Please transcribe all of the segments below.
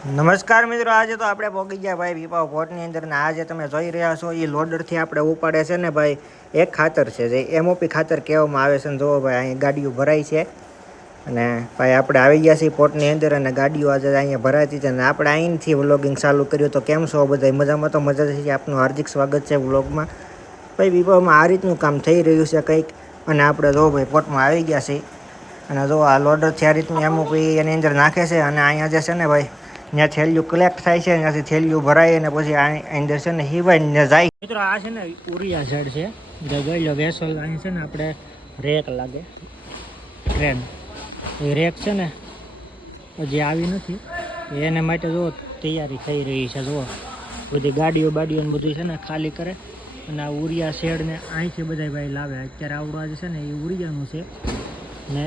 નમસ્કાર મિત્રો, આજે તો આપણે પહોંચી ગયા ભાઈ પીપાવ પોર્ટની અંદર ને આજે તમે જોઈ રહ્યા છો એ લોડરથી આપણે ઉપાડે છે ને ભાઈ એક ખાતર છે જે એમઓપી ખાતર કહેવામાં આવે છે ને જુઓ ભાઈ અહીં ગાડીઓ ભરાઈ છે અને ભાઈ આપણે આવી ગયા છીએ પોર્ટની અંદર અને ગાડીઓ આજે અહીંયા ભરાતી છે અને આપણે અહીંથી વ્લોગિંગ ચાલુ કર્યું. તો કેમ છો બધા? મજામાં? તો મજા છે. આપનું હાર્દિક સ્વાગત છે વ્લોગમાં. ભાઈ પીપાવમાં આ રીતનું કામ થઈ રહ્યું છે કંઈક અને આપણે જો ભાઈ પોર્ટમાં આવી ગયા છીએ અને જો આ લોડરથી આ રીતનું એમઓપી એની અંદર નાખે છે અને અહીંયા જે છે ને ભાઈ ત્યાં થેલીઓ કલેક્ટ થાય છે, ત્યાંથી થેલીઓ ભરાય અને પછી અંદર છે ને હિવાઈને જાય. મિત્રો આ છે ને ઉરિયા ઝાડ છે, જે જોઈ લો વેસલ અહીં છે ને આપણે રેક લાગે ટ્રેન, એ રેક છે ને હજી આવી નથી, એને માટે જો તૈયારી થઈ રહી છે. જુઓ બધી ગાડીઓ બાડીઓ ને બધું છે ને ખાલી કરે અને આ ઉરિયા શેડને અહીંથી બધા ભાઈ લાવે. અત્યારે આવડું આજે છે ને એ ઉરિયાનું છે ને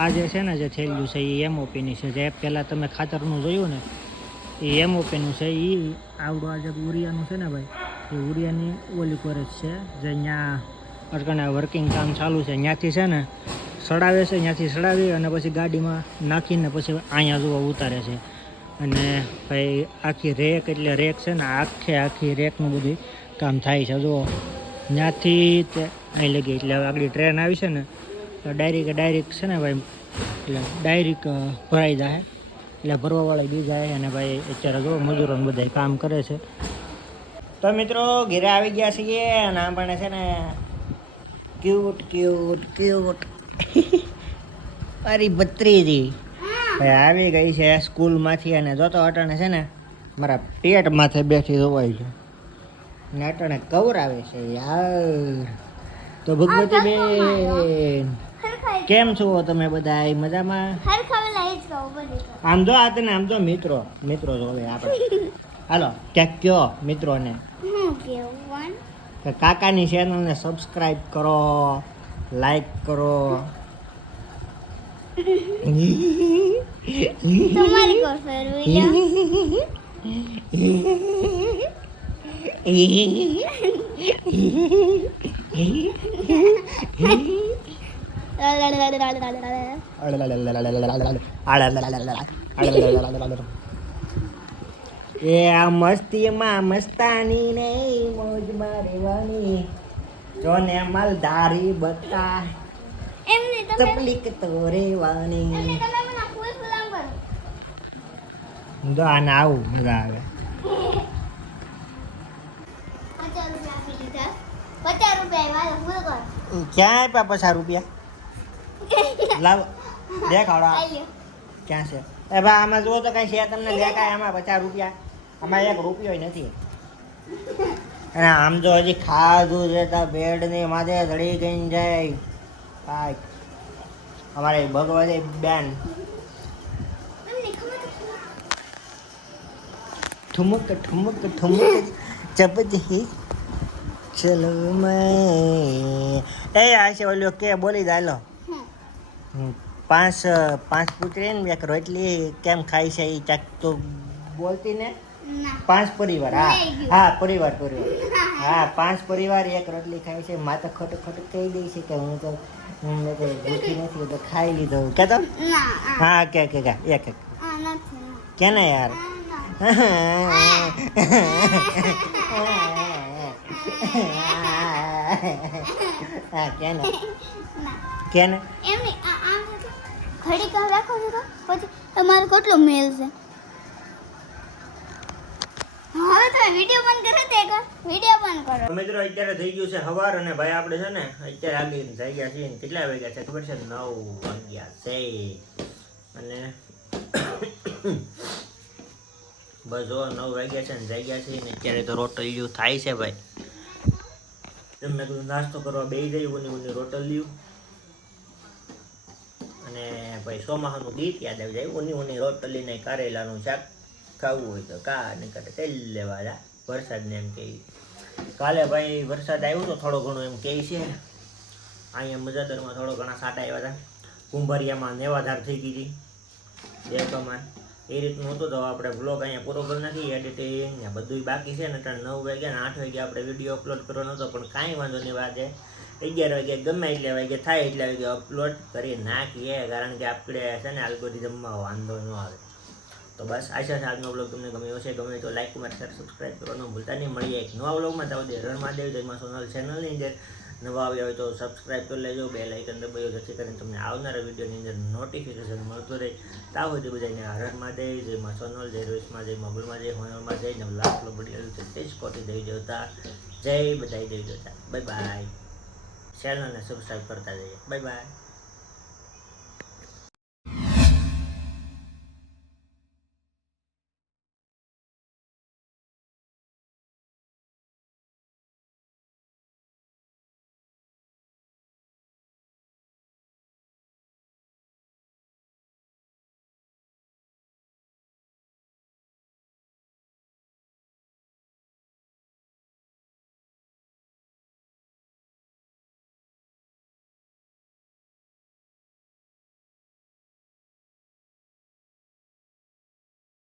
આ જે છે ને જે થેલ્યું છે એ એમઓપીની છે. જે પહેલાં તમે ખાતરનું જોયું ને એ એમઓપીનું છે. એ આવડું આજે ઉરિયાનું છે ને ભાઈ એ ઉરિયાની ઓલી કોરેજ છે જે ત્યાં અટકણે વર્કિંગ કામ ચાલુ છે. ત્યાંથી છે ને સડાવે છે, ત્યાંથી સડાવી અને પછી ગાડીમાં નાખીને પછી અહીંયા જોવા ઉતારે છે. અને ભાઈ આખી રેક એટલે રેક છે ને આખી રેકનું બધું કામ થાય છે. જુઓ ત્યાંથી તે અહીં લગી એટલે હવે આગળ ટ્રેન આવી છે ને તો ડાયરેક્ટ છે ને ભાઈ એટલે ડાયરેક્ટ ભરાઈ જાય એટલે ભરવાવાળા બી જાય અને ભાઈ અત્યારે જો મજૂરોને બધા કામ કરે છે. તો મિત્રો ઘેરે આવી ગયા છીએ અને આપણે છે ને ક્યુટ મારી ભત્રીજી ભાઈ આવી ગઈ છે સ્કૂલમાંથી અને જોતો અટાણે છે ને મારા પેટ માથે બેઠી જોવાય છે ને અટાણે કવરાવે છે યાર. તો ભગવતી બેન કેમ છો તમે બધા? મજામાં? આમ જો આ તને આમ જો મિત્રો જો હવે આપણે હાલો ક્યાંક કયો મિત્રોને કાકાની ચેનલને સબસ્ક્રાઇબ કરો, લાઈક કરો. એ આ મસ્તીમાં મસ્તાની ને મોજમાં રહેવાની જોને માલધારી બતા તકલીક તો રહેવાની. જો આને આવું મજા આવે. 50 રૂપિયા ક્યાં આપ્યા 50 રૂપિયા? લાવ દેખાડો ક્યાં છે? એ ભાઈ આમાં જુઓ તો કઈ છે તમને દેખાય આમાં 50 રૂપિયા? આમાં 1 રૂપિયો નથી. અને આમ તો હજી ખાધું છે તો બેડ ની માથે ધડી ગઈ જાય. કાંઈક અમારે ભગવતી બેન ઠુમક ઠુમક ઠુમક જબરજસ્તી ચલો મેં એ આ છે ઓલો કે બોલી દાલો 5 પુત્રી ને 1 રોટલી કેમ ખાય છે એ ચાક તો બોલતી ને? 5 પરિવાર. હા પરિવાર. હા 5 પરિવાર 1 રોટલી ખાય છે. માતા ખોટું કહી દે છે કે હું તો ભૂખી નથી તો ખાઈ લીધો કે તો હા કે એક કે ને યાર કેને ઘડી કામ રાખો છો પછી તમારે કેટલો મેલ છે. હવે તો વિડિયો બંધ કરો દેખો વિડિયો બંધ કરો. મિત્રો અત્યારે થઈ ગયું છે સવાર અને ભાઈ આપણે છે ને અત્યારે આગળ થઈ ગયા છીએ. કેટલા વાગ્યા છે ખબર છે? 9 વાગ્યા છે અને બસ જો 9 વાગ્યા છે ને જાગ્યા છે ને અત્યારે તો રોટલીયું થાય છે ભાઈ. મેં કીધું નાસ્તો કરવા બેસી ગઈ ઊની રોટલીયું અને ભાઈ ચોમાસાનું ગીત યાદ આવી જાય. ઊની રોટલી ને કારેલાનું શાક ખાવું હોય તો કા ને કાંટે તેલ લેવા જા. વરસાદને એમ કહે કાલે ભાઈ વરસાદ આવ્યો તો થોડો ઘણો એમ કહે છે. અહીંયા મજાદરમાં થોડો ઘણા સાટા આવ્યા હતા. કુંભારિયામાં નેવાધાર થઈ ગઈ હતી દેખમાં એ રીતનું હતું. તો આપણે બ્લોગ અહીંયા પૂરો કરી નાખી. એડિટિંગ ને બધું બાકી છે ને 9 વાગ્યા ને 8 વાગ્યા આપણે વિડીયો અપલોડ કરવાનો હતો પણ કાંઈ વાંધો નહીં. વાગે 11 વાગે ગમે એટલે વાગે થાય એટલે વાગે અપલોડ કરી નાખીએ કારણ કે આપણે છે ને એલ્ગોરિધમમાં વાંધો ન આવે. તો બસ આશા છે આજનો બ્લોગ તમને ગમ્યો હશે. ગમે તો લાઈક કમેન્ટ શેર સબસ્ક્રાઈબ કરવાનું ભૂલતા નહીં. મળીએ એક નવા બ્લોગમાં. ત્યાં સુધી હર મહાદેવ. જય સોનલ ચેનલની અંદર નવા આવ્યા હોય તો સબસ્ક્રાઈબ કરી લેજો, બેલ આઇકન દબાવો, જેથી કરીને તમને આવનારા વિડીયોની અંદર નોટિફિકેશન મળતું રહે. ત્યાં સુધી બધાને હર મહાદેવ. જય સોનલ, જય રોહિતમાં, જય મગુલમાં, જય હોનલમાં, જય નવલાખ બડિયાલું છે તે જ કોટી દેવી દેવતા. જય બધાય દેવી દેવતા. Bye bye. ચેનલને સબસ્ક્રાઈબ કરતા જઈએ. Bye bye.